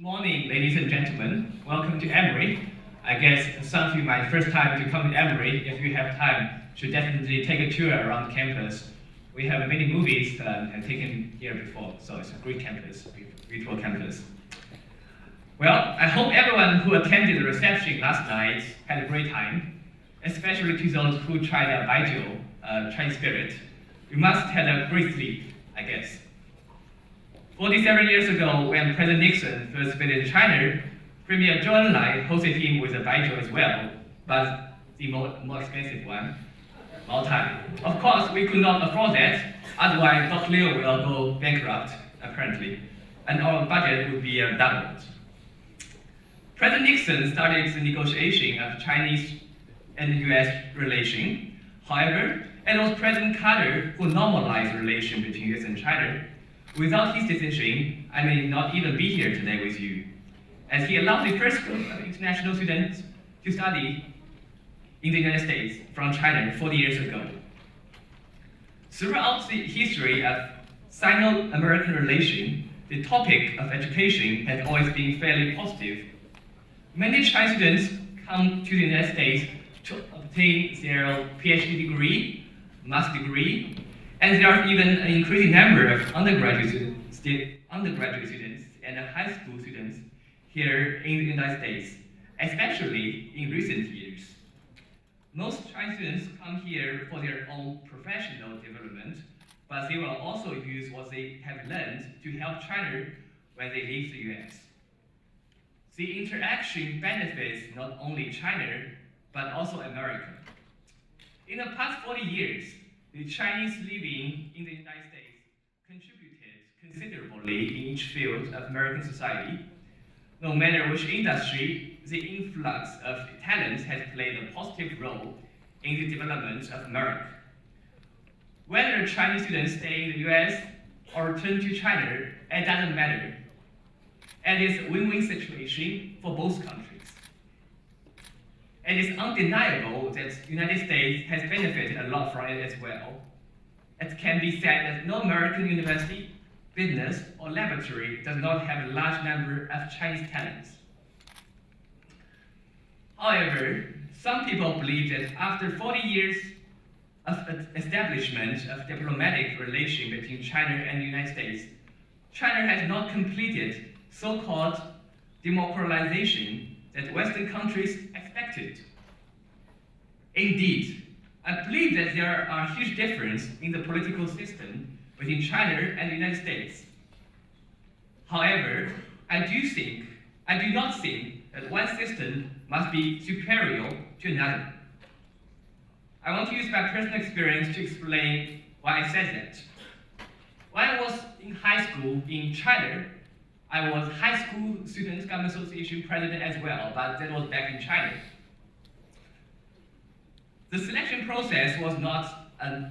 Good morning, ladies and gentlemen. Welcome to Emory. I guess some of you might first time to come to Emory. If you have time, should definitely take a tour around campus. We have many movies and taken here before, so it's a great campus, beautiful campus. Well, I hope everyone who attended the reception last night had a great time, especially to those who tried a baijiu, Chinese spirit. You must have a great sleep, I guess. 47 years ago, when President Nixon first visited China, Premier Zhou Enlai hosted him with a baijiu as well, but the more expensive one, Mao Tai. Of course, we could not afford that, otherwise Dr. Liu will go bankrupt, apparently, and our budget would be doubled. President Nixon started the negotiation of Chinese and US relation. However, it was President Carter who normalized the relation between US and China. Without his decision, I may not even be here today with you, as he allowed the first group of international students to study in the United States from China 40 years ago. Throughout the history of Sino-American relation, the topic of education has always been fairly positive. Many Chinese students come to the United States to obtain their PhD degree, master's degree, and there are even an increasing number of undergraduate students and high school students here in the United States, especially in recent years. Most Chinese students come here for their own professional development, but they will also use what they have learned to help China when they leave the US. The interaction benefits not only China, but also America. In the past 40 years, the Chinese living in the United States contributed considerably in each field of American society. No matter which industry, the influx of talents has played a positive role in the development of America. Whether Chinese students stay in the US or return to China, it doesn't matter. It is a win-win situation for both countries. It is undeniable that the United States has benefited a lot from it as well. It can be said that no American university, business, or laboratory does not have a large number of Chinese talents. However, some people believe that after 40 years of establishment of diplomatic relation between China and the United States, China has not completed so-called democratization that Western countries expected. Indeed, I believe that there are huge differences in the political system between China and the United States. However, I do not think that one system must be superior to another. I want to use my personal experience to explain why I said that. When I was in high school in China, I was High School Students Government Association president as well, but that was back in China. The selection process was not a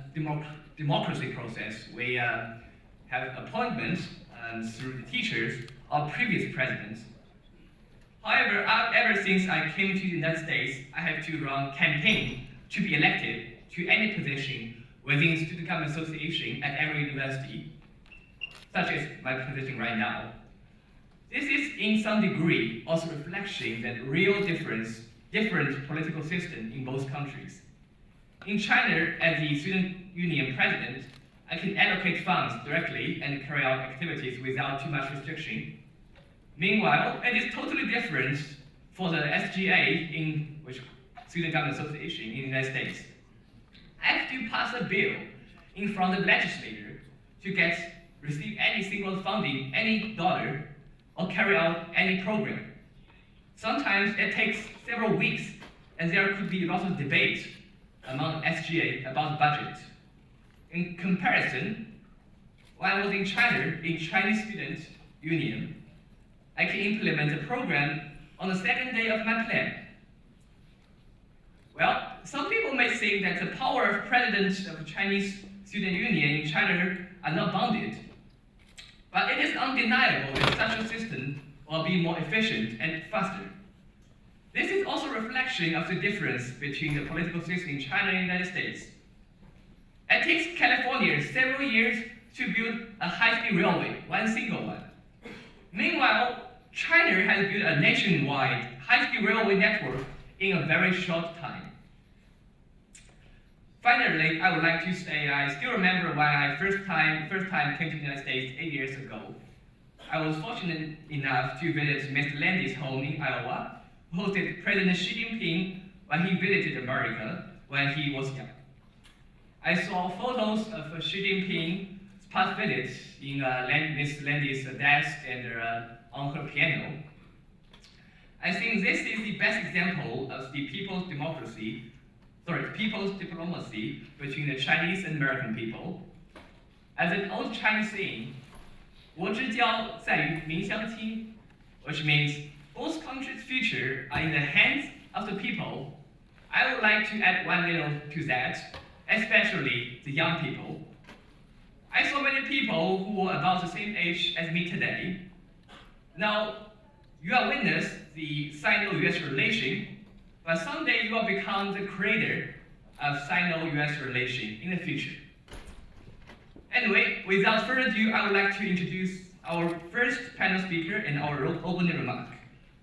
democracy process. We have appointments through the teachers or previous presidents. However, ever since I came to the United States, I have to run campaign to be elected to any position within the Student Government Association at every university, such as my position right now. This is, in some degree, also a reflection that real different political system in both countries. In China, as the student union president, I can allocate funds directly and carry out activities without too much restriction. Meanwhile, it is totally different for the SGA, in which Student Government Association in the United States. I have to pass a bill in front of the legislator to receive any single funding, any dollar, or carry out any program. Sometimes it takes several weeks, and there could be lots of debate among SGA about the budget. In comparison, when I was in China, in Chinese Student Union, I can implement a program on the second day of my plan. Well, some people may think that the power of president of the Chinese Student Union in China are not bounded. But it is undeniable that such a system will be more efficient and faster. This is also a reflection of the difference between the political system in China and the United States. It takes California several years to build a high-speed railway, one single one. Meanwhile, China has built a nationwide high-speed railway network in a very short time. Finally, I would like to say I still remember when I first time came to the United States 8 years ago. I was fortunate enough to visit Mr. Landy's home in Iowa, who hosted President Xi Jinping when he visited America when he was young. I saw photos of Xi Jinping's past visits in Ms. Landy's desk and on her piano. I think this is the best example of the people's diplomacy between the Chinese and American people. As an old Chinese saying, 国之交在于民相亲, which means both countries' future are in the hands of the people. I would like to add one little to that, especially the young people. I saw many people who were about the same age as me today. Now, you are witness the Sino-US relation, but someday you will become the creator of Sino-US relation in the future. Anyway, without further ado, I would like to introduce our first panel speaker and our opening remark,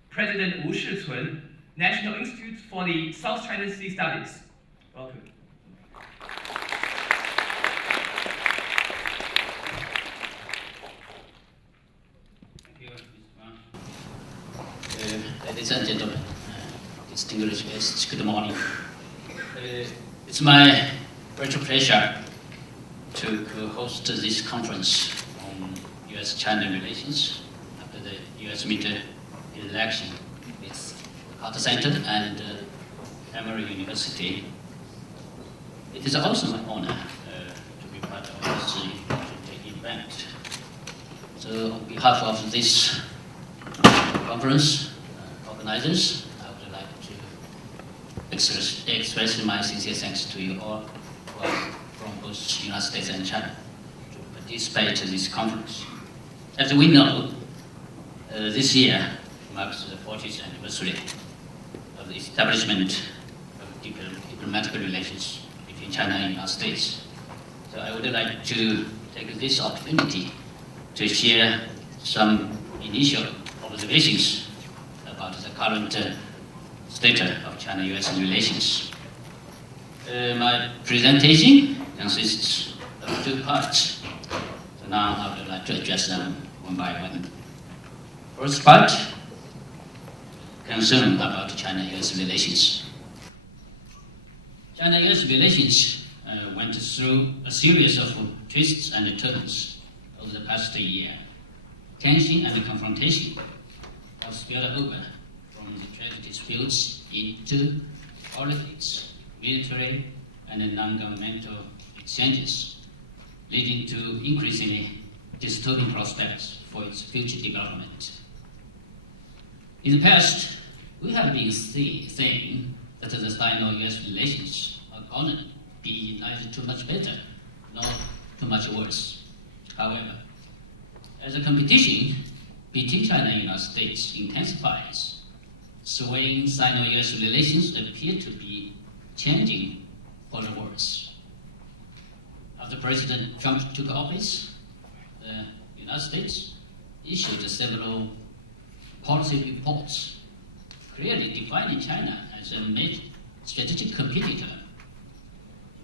President Wu Shicun, National Institute for the South China Sea Studies. Welcome. Thank you, Mr. Ladies and gentlemen, distinguished guests, good morning. It's my great pleasure to host this conference on U.S.-China relations after the U.S. midterm election with Carter Center and Emory University. It is also my honor to be part of this important event. So on behalf of this conference organizers, I would like to express my sincere thanks to you all who are from both United States and China to participate in this conference. As we know, this year marks the 40th anniversary of the establishment of diplomatic relations between China and the United States. So I would like to take this opportunity to share some initial observations about the current state of China-US relations. My presentation consists of two parts. So now I would like to address them one by one. First part, concern about China-US relations. China-US relations went through a series of twists and turns over the past year. Tension and confrontation have spilled over from the trade disputes into politics, military, and non-governmental exchanges, leading to increasingly disturbing prospects for its future development. In the past, we have been saying that the Sino-US relations are going to be neither too much better nor too much worse. However, as the competition between China and the United States intensifies, swaying Sino-US relations appear to be changing for the worse. After President Trump took office, the United States issued several policy reports clearly defining China as a major strategic competitor.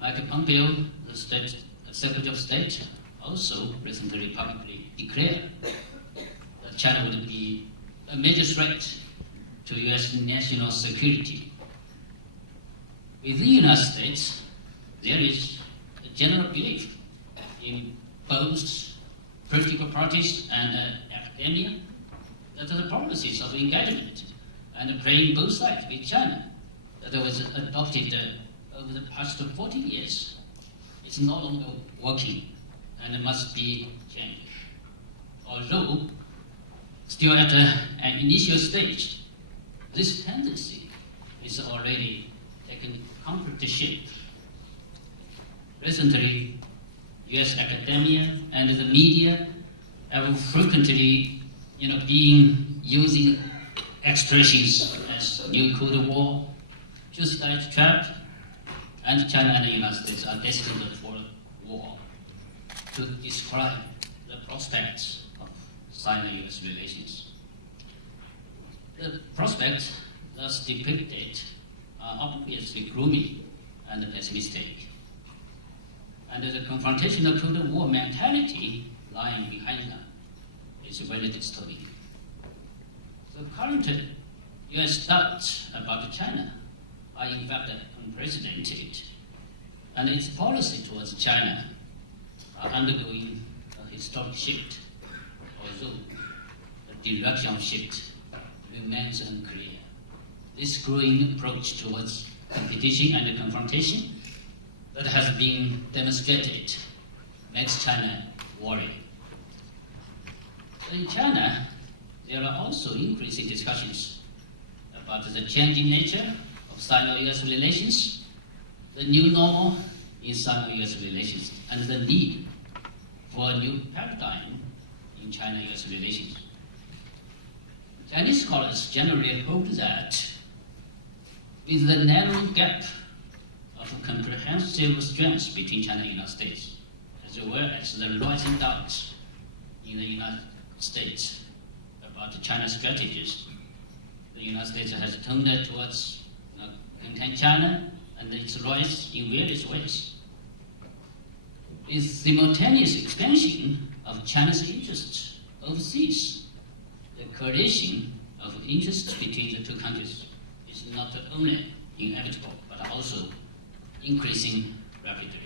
Mike Pompeo, the Secretary of State, also recently publicly declared that China would be a major threat to U.S. national security. Within the United States, there is a general belief in both political parties and academia that the policies of engagement and playing both sides with China that was adopted over the past 40 years is no longer working and must be changed. Although still at an initial stage, this tendency is already taking concrete shape. Recently, U.S. academia and the media have frequently been using expressions as New Cold War, just like Trump, and China and the United States are destined for war to describe the prospects of Sino-US relations. The prospects thus depicted are obviously gloomy and pessimistic. And the confrontational Cold War mentality lying behind them is very disturbing. The current US doubts about China are in fact unprecedented, and its policy towards China are undergoing a historic shift, although the direction of shift remains unclear. This growing approach towards competition and confrontation that has been demonstrated makes China worry. In China, there are also increasing discussions about the changing nature of Sino-US relations, the new normal in Sino-US relations, and the need for a new paradigm in China-US relations. Chinese scholars generally hold that with the narrowing gap of comprehensive strengths between China and the United States, as well as the rising doubts in the United States about China's strategies, the United States has turned towards contain China and its rise in various ways. With simultaneous expansion of China's interests overseas, the coalition of interests between the two countries is not only inevitable, but also increasing rapidly.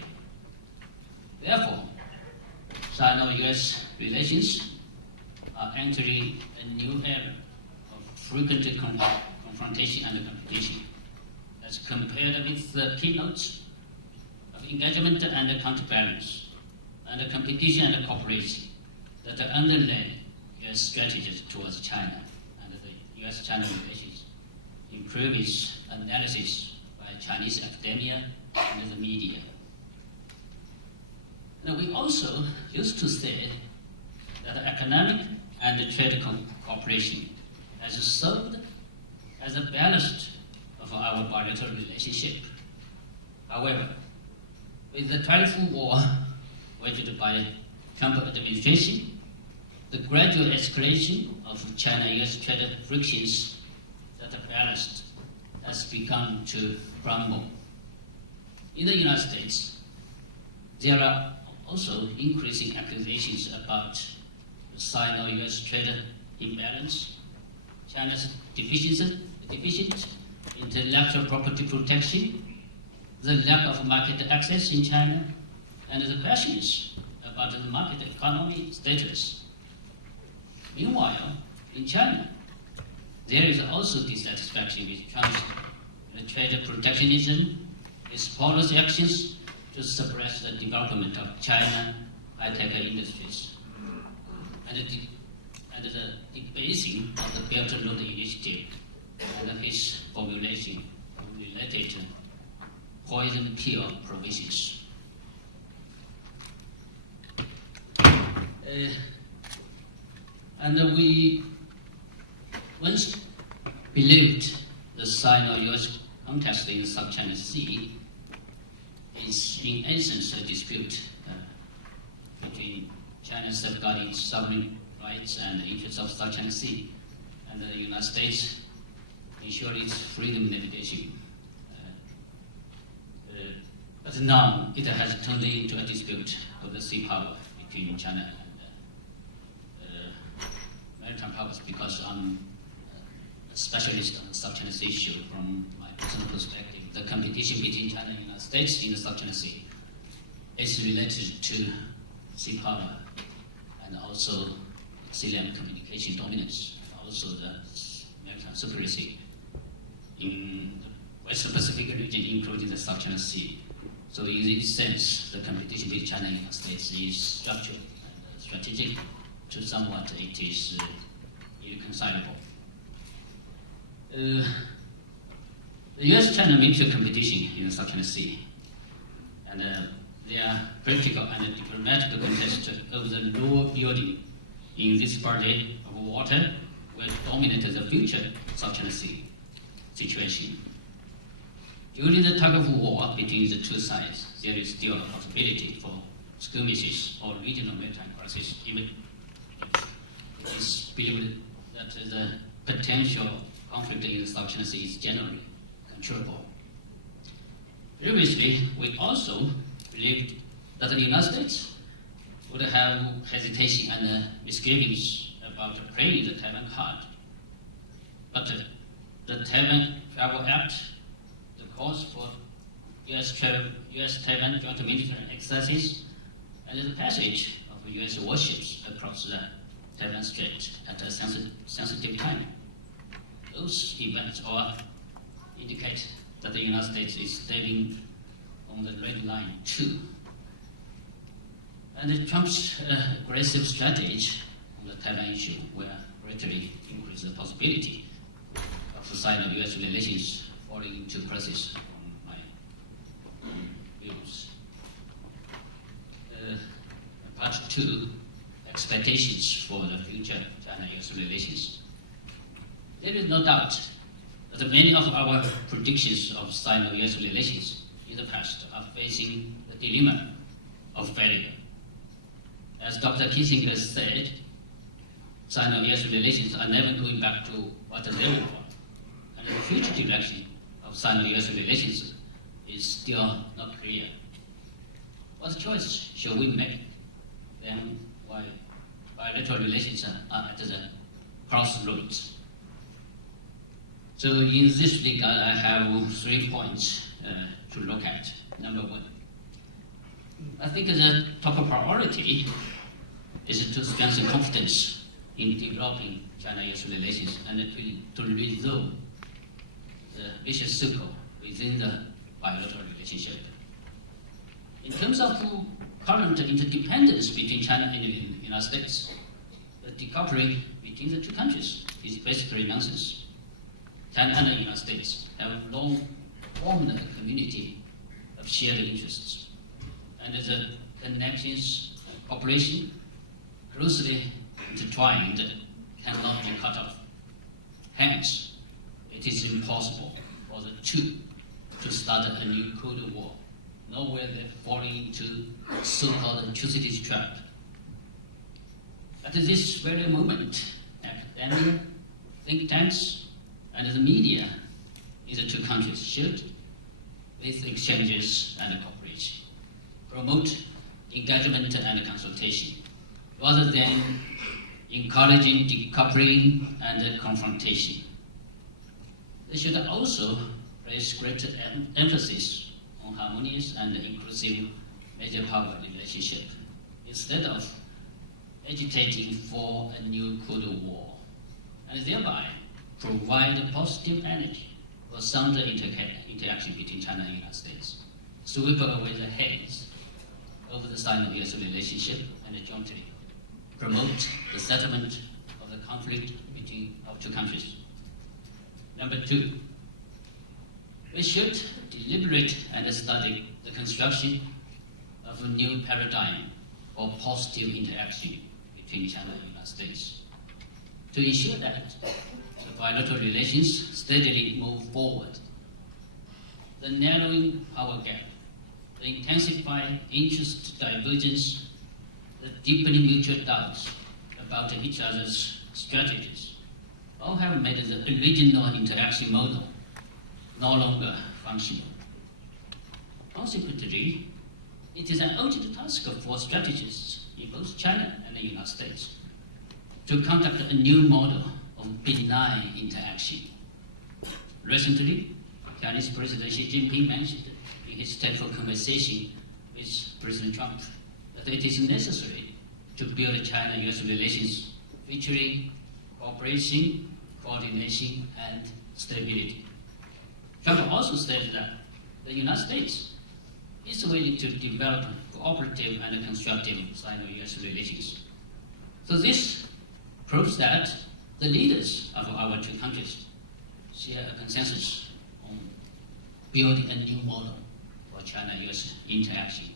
Therefore, Sino-US relations are entering a new era of frequent confrontation and competition, as compared with the keynotes of engagement and counterbalance, and competition and cooperation that underlay US strategies towards China and the US-China relations in previous analysis by Chinese academia and the media. And we also used to say that economic and trade cooperation has served as a ballast of our bilateral relationship. However, with the tariff war waged by Trump administration, the gradual escalation of China-US trade frictions, that ballast has begun to crumble. In the United States, there are also increasing accusations about the Sino-US trade imbalance, China's deficient intellectual property protection, the lack of market access in China, and the questions about the market economy status. Meanwhile, in China, there is also dissatisfaction with Trump's trade protectionism, its policy actions to suppress the development of China high-tech industries, and the debasing of the Belt and Road Initiative and his formulation of related poison pill provisions. And we once believed the Sino-US contest in the South China Sea is in essence a dispute between China safeguarding sovereign rights and interests of South China Sea and the United States ensuring its freedom navigation. But now it has turned into a dispute of the sea power between China and maritime powers, because I'm a specialist on the South China Sea issue. From my personal perspective, the competition between China and the United States in the South China Sea is related to sea power and also salient communication dominance, and also the maritime supremacy in the Western Pacific region, including the South China Sea. So in this sense, the competition between China and the United States is structural and strategic. To somewhat, it is irreconcilable. The US-China military competition in the South China Sea and their political and diplomatic contest over the law building in this body of water will dominate the future South China Sea situation. During the tug of war between the two sides, there is still a possibility for skirmishes or regional maritime crises, even if it is believed that the potential conflict in the South China Sea is generally controllable. Previously, we also believed that the United States would have hesitation and misgivings about playing the Taiwan card. But the Taiwan Travel Act, the calls for U.S.-Taiwan joint military exercises, and the passage of U.S. warships across the Taiwan Strait at a sensitive time. Those events all indicate that the United States is stepping on the red line too. And Trump's aggressive strategy on the Taiwan issue will greatly increase the possibility of the Sino-US relations falling into crisis from my views. Part 2, expectations for the future China-US relations. There is no doubt that many of our predictions of Sino-US relations in the past are facing the dilemma of failure. As Dr. Kissinger said, Sino-US relations are never going back to what they were, and the future direction of Sino-US relations is still not clear. What choice shall we make then while bilateral relations are at the crossroads? So in this regard, I have 3 points to look at. Number 1, I think the top priority is to strengthen confidence in developing China-US relations and to resolve the vicious circle within the bilateral relationship. In terms of current interdependence between China and the United States, the decoupling between the two countries is basically nonsense. China and the United States have long formed a community of shared interests, and the connections and cooperation closely intertwined cannot be cut off. Hence, it is impossible for the two to start a new Cold War, nowhere they falling into so-called Thucydides trap. At this very moment, academia, think tanks, and the media in the two countries should, with exchanges and cooperation, promote engagement and consultation, rather than encouraging decoupling and confrontation. They should also place greater emphasis on harmonious and inclusive major power relationship, instead of agitating for a new Cold War, and thereby provide positive energy for sounder interaction between China and the United States, sweep away the heads over the Sino-US relationship, and jointly promote the settlement of the conflict between our two countries. Number 2, we should deliberate and study the construction of a new paradigm for positive interaction between China and the United States to ensure that the bilateral relations steadily move forward. The narrowing power gap, the intensified interest divergence, the deepening mutual doubts about each other's strategies all have made the original interaction model no longer functional. Consequently, it is an urgent task for strategists in both China and the United States to conduct a new model of benign interaction. Recently, Chinese President Xi Jinping mentioned in his telephone conversation with President Trump that it is necessary to build China-US relations featuring cooperation, coordination, and stability. Trump also said that the United States is willing to develop cooperative and constructive Sino-US relations. So this proves that the leaders of our two countries share a consensus on building a new model for China-US interaction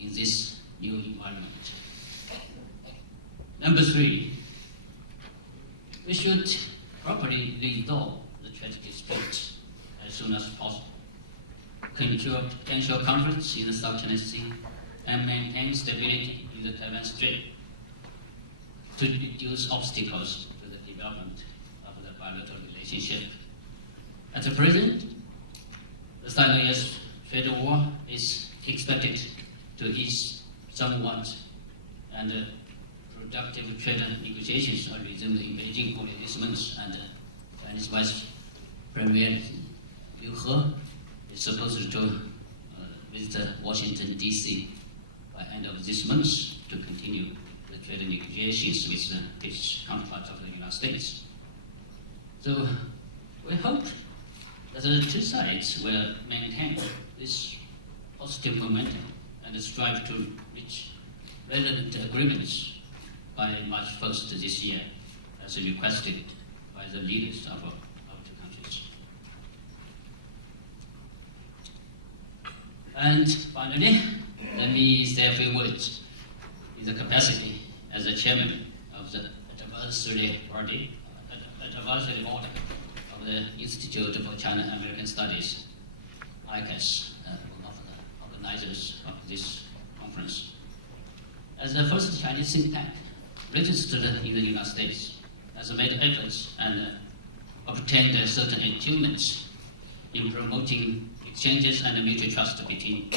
in this new environment. Number 3, we should properly resolve the trade disputes as soon as possible, control potential conflicts in the South China Sea, and maintain stability in the Taiwan Strait to reduce obstacles to the development of the bilateral relationship. At the present, the Sino-US trade war is expected to ease somewhat, and productive trade negotiations are resumed in Beijing for this month, and Chinese Vice Premier Liu He is supposed to visit Washington, D.C. by end of this month to continue the trade negotiations with his counterparts of the United States. So we hope that the two sides will maintain this positive momentum and strive to reach relevant agreements by March 1st this year, as requested by the leaders of our two countries. And finally, let me say a few words in the capacity as the chairman of the advisory board of the Institute for Sino-American Studies, ICAS, one of the organizers of this conference. As the first Chinese think tank registered in the United States, has made efforts and obtained certain achievements in promoting exchanges and mutual trust between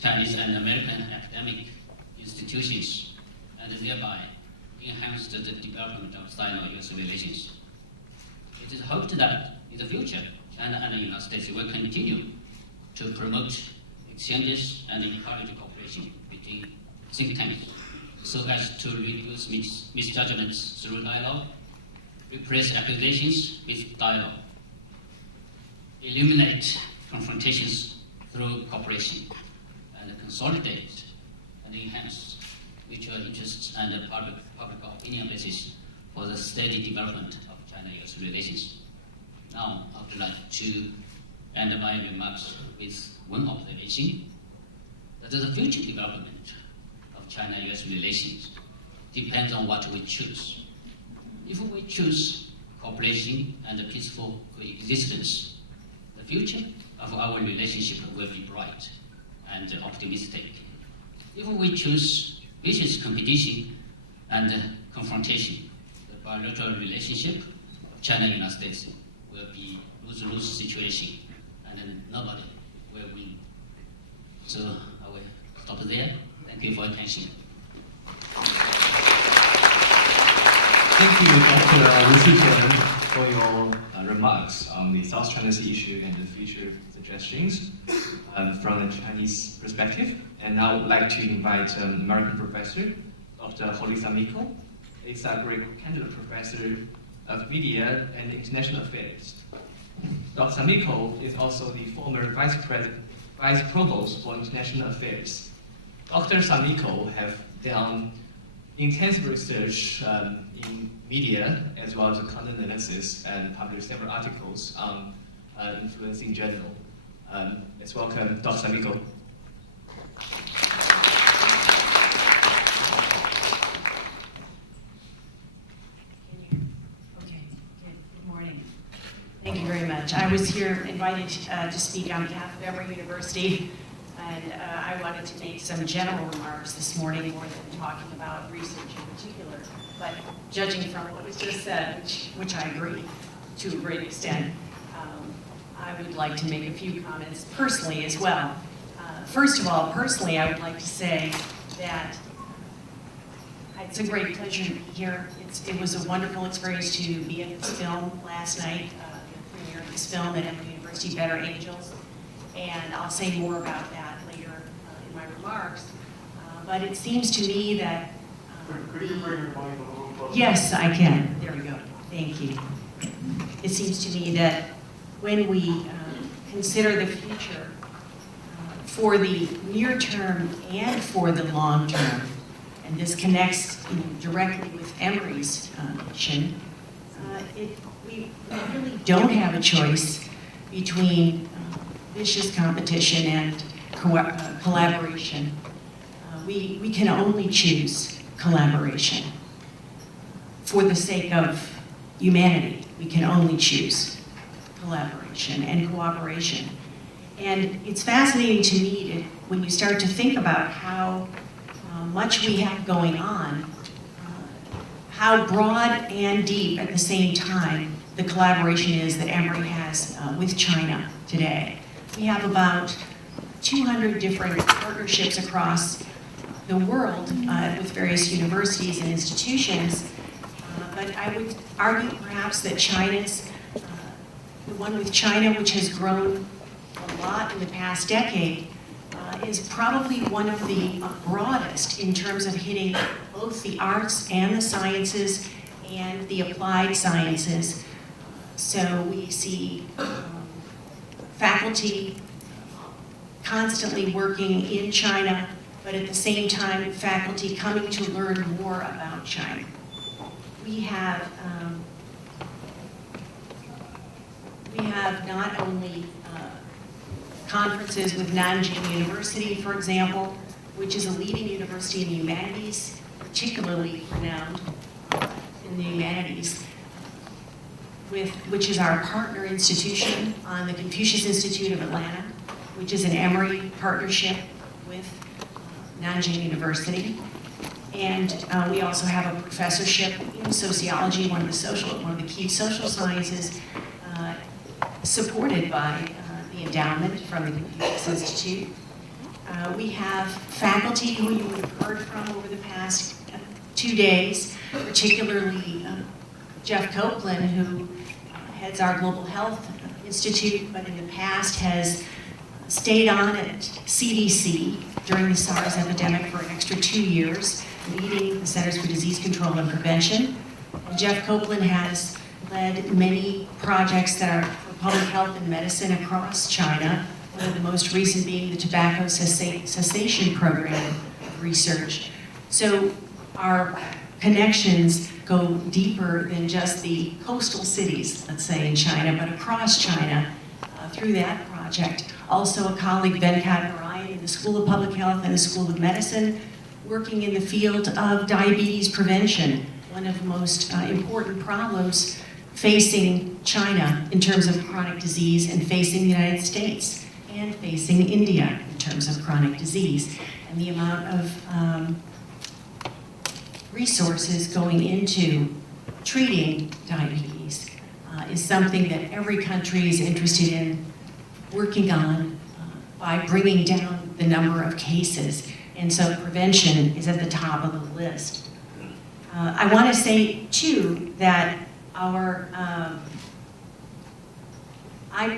Chinese and American academic institutions, and thereby enhanced the development of Sino-US relations. It is hoped that in the future, China and the United States will continue to promote exchanges and encourage cooperation between think tanks so as to reduce misjudgments through dialogue, replace accusations with dialogue, eliminate confrontations through cooperation, and consolidate and enhance mutual interests and public opinion basis for the steady development of China-US relations. Now, I would like to end my remarks with one observation, that the future development of China-US relations depends on what we choose. If we choose cooperation and peaceful coexistence, the future of our relationship will be bright and optimistic. If we choose vicious competition and confrontation, the bilateral relationship of China and the United States will be lose-lose situation, and nobody will win. So I will stop there. Thank you for your attention. Thank you, Dr. Shicun, for your remarks on the South China Sea issue and the future suggestions from the Chinese perspective. And now I would like to invite American professor, Dr. Holly Samiko. He's a great candidate professor of media and international affairs. Dr. Samiko is also the former vice provost for international affairs. Dr. Samiko have done intensive research in media as well as content analysis and published several articles on influencing journal. Let's welcome Dr. Samiko. Thank you very much. I was here invited to speak on behalf of Emory University, and I wanted to make some general remarks this morning more than talking about research in particular. But judging from what was just said, which I agree to a great extent, I would like to make a few comments personally as well. First of all, personally, I would like to say that it's a great pleasure to be here. It was a wonderful experience to be in this film last night. This film at Emory University, Better Angels, and I'll say more about that later in my remarks. But it seems to me that... Could you bring your mic a little closer? Yes, I can. There we go. Thank you. It seems to me that when we consider the future for the near term and for the long term, and this connects directly with Emory's mission, we really don't have a choice between vicious competition and collaboration. We can only choose collaboration. For the sake of humanity, we can only choose collaboration and cooperation. And it's fascinating to me when you start to think about how much we have going on, how broad and deep at the same time the collaboration is that Emory has with China today. We have about 200 different partnerships across the world with various universities and institutions, but I would argue perhaps that China's, the one with China, which has grown a lot in the past decade, is probably one of the broadest in terms of hitting both the arts and the sciences and the applied sciences. So we see faculty constantly working in China, but at the same time, faculty coming to learn more about China. We have not only conferences with Nanjing University, for example, which is a leading university in the humanities, particularly renowned in the humanities, which is our partner institution on the Confucius Institute of Atlanta, which is an Emory partnership with Nanjing University. And we also have a professorship in sociology, one of the key social sciences, supported by the endowment from the Confucius Institute. We have faculty who you would have heard from over the past 2 days, particularly Jeff Copeland, who heads our Global Health Institute, but in the past has stayed on at CDC during the SARS epidemic for an extra 2 years, leading the Centers for Disease Control and Prevention. And Jeff Copeland has led many projects that are for public health and medicine across China, one of the most recent being the tobacco cessation program research. So our connections go deeper than just the coastal cities, let's say, in China, but across China through that project. Also a colleague, Venkat Narayan, in the School of Public Health and the School of Medicine, working in the field of diabetes prevention, one of the most important problems facing China in terms of chronic disease and facing the United States and facing India in terms of chronic disease. And the amount of resources going into treating diabetes is something that every country is interested in working on by bringing down the number of cases. And so prevention is at the top of the list. I want to say, too, that I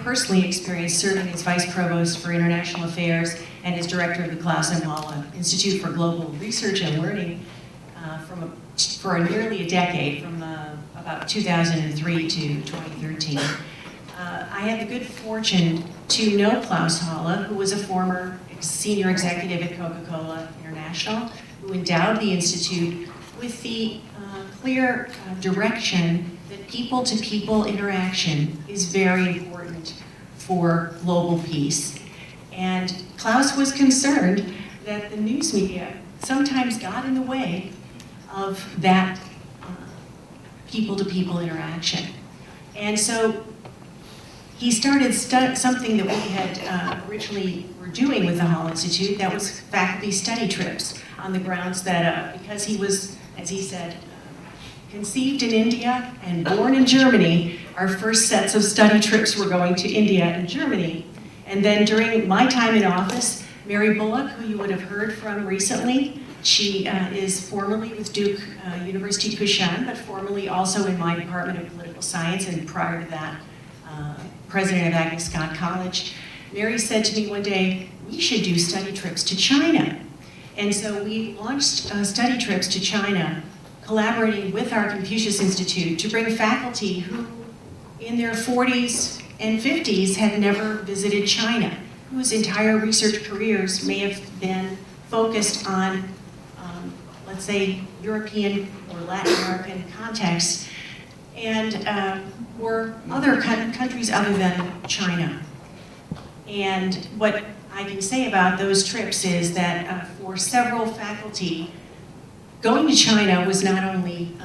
personally experienced serving as Vice Provost for International Affairs and as Director of the Klaus M. Walla Institute for Global Research and Learning for nearly a decade, from about 2003 to 2013. I had the good fortune to know Klaus Walla, who was a former senior executive at Coca-Cola International, who endowed the Institute with the clear direction that people-to-people interaction is very important for global peace. And Klaus was concerned that the news media sometimes got in the way of that people-to-people interaction. And so he started something that we had originally were doing with the Hall Institute, that was faculty study trips, on the grounds that because he was, as he said, conceived in India and born in Germany, our first sets of study trips were going to India and Germany. And then during my time in office, Mary Bullock, who you would have heard from recently, she is formerly with Duke University Kushan, but formerly also in my Department of Political Science, and prior to that, president of Agnes Scott College. Mary said to me one day, we should do study trips to China. And so we launched study trips to China, collaborating with our Confucius Institute to bring faculty who in their 40s and 50s had never visited China, whose entire research careers may have been focused on, let's say, European or Latin American contexts, and or other countries other than China. And what I can say about those trips is that for several faculty, going to China was not only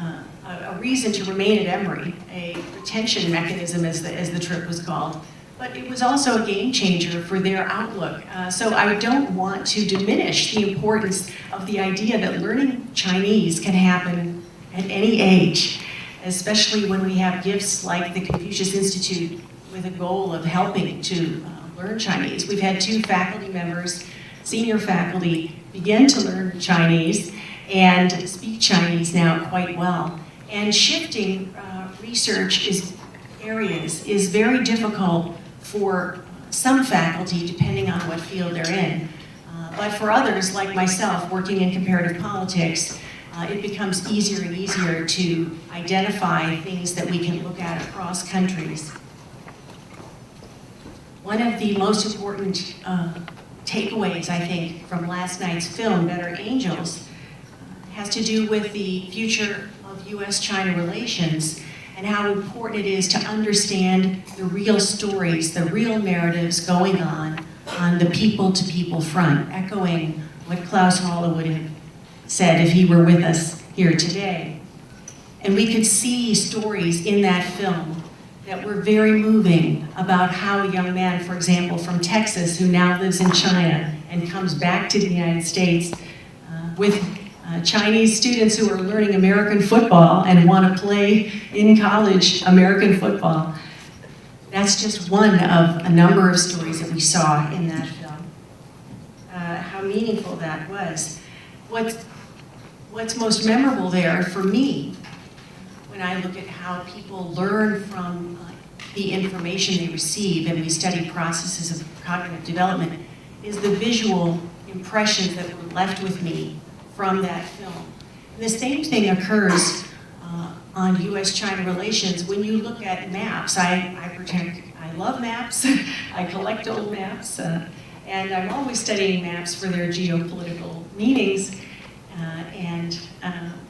a reason to remain at Emory, a retention mechanism as the trip was called, but it was also a game changer for their outlook. So I don't want to diminish the importance of the idea that learning Chinese can happen at any age, especially when we have gifts like the Confucius Institute with a goal of helping to learn Chinese. We've had 2 faculty members, senior faculty, begin to learn Chinese and speak Chinese now quite well. And shifting research areas is very difficult for some faculty, depending on what field they're in. But for others, like myself, working in comparative politics, it becomes easier and easier to identify things that we can look at across countries. One of the most important takeaways, I think, from last night's film, Better Angels, has to do with the future of U.S.-China relations and how important it is to understand the real stories, the real narratives going on the people-to-people front, echoing what Klaus Holle would have said if he were with us here today. And we could see stories in that film that were very moving about how a young man, for example, from Texas, who now lives in China and comes back to the United States with Chinese students who are learning American football and want to play in college American football. That's just one of a number of stories that we saw in that film. How meaningful that was. What's most memorable there for me, when I look at how people learn from the information they receive and we study processes of cognitive development, is the visual impressions that were left with me from that film. And the same thing occurs on U.S.-China relations. When you look at maps, I love maps, I collect old maps, and I'm always studying maps for their geopolitical meanings.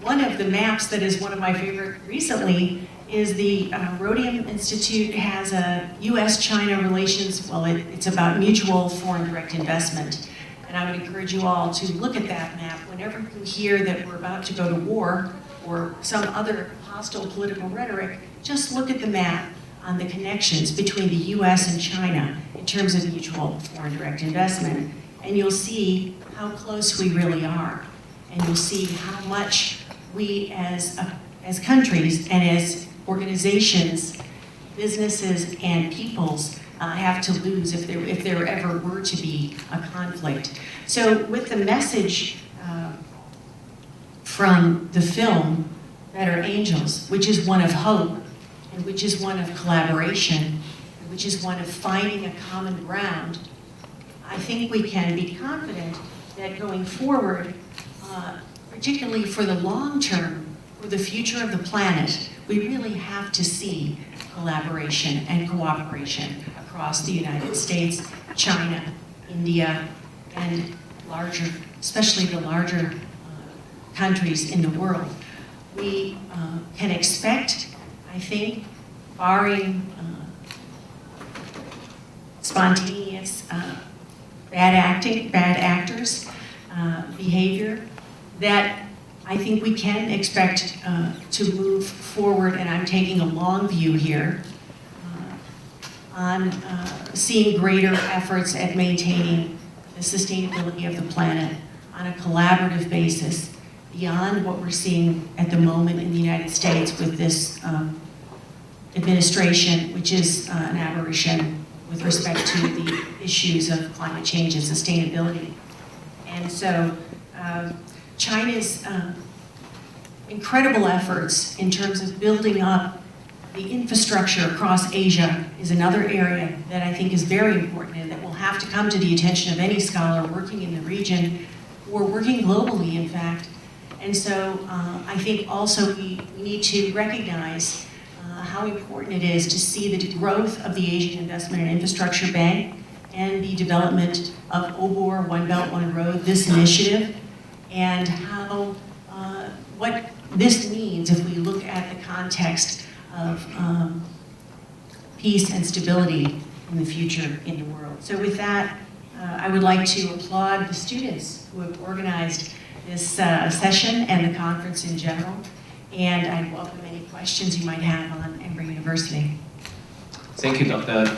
One of the maps that is one of my favorite recently is the Rhodium Institute has a U.S.-China relations, well, it's about mutual foreign direct investment. And I would encourage you all to look at that map whenever you hear that we're about to go to war or some other hostile political rhetoric. Just look at the map on the connections between the U.S. and China in terms of mutual foreign direct investment. And you'll see how close we really are. And you'll see how much we as countries and as organizations, businesses, and peoples have to lose if there ever were to be a conflict. So with the message from the film, Better Angels, which is one of hope, and which is one of collaboration, and which is one of finding a common ground, I think we can be confident that going forward, particularly for the long term, for the future of the planet, we really have to see collaboration and cooperation across the United States, China, India, and larger, especially the larger countries in the world. We can expect, I think, barring spontaneous bad actors' behavior, that I think we can expect to move forward, and I'm taking a long view here, on seeing greater efforts at maintaining the sustainability of the planet on a collaborative basis beyond what we're seeing at the moment in the United States with this administration, which is an aberration with respect to the issues of climate change and sustainability. And so China's incredible efforts in terms of building up the infrastructure across Asia is another area that I think is very important and that will have to come to the attention of any scholar working in the region or working globally, in fact. And so I think also we need to recognize how important it is to see the growth of the Asian Investment and Infrastructure Bank and the development of OBOR, One Belt, One Road, this initiative, and how, what this means if we look at the context of peace and stability in the future in the world. So with that, I would like to applaud the students who have organized this session and the conference in general, and I welcome any questions you might have on Emory University. Thank you, Dr.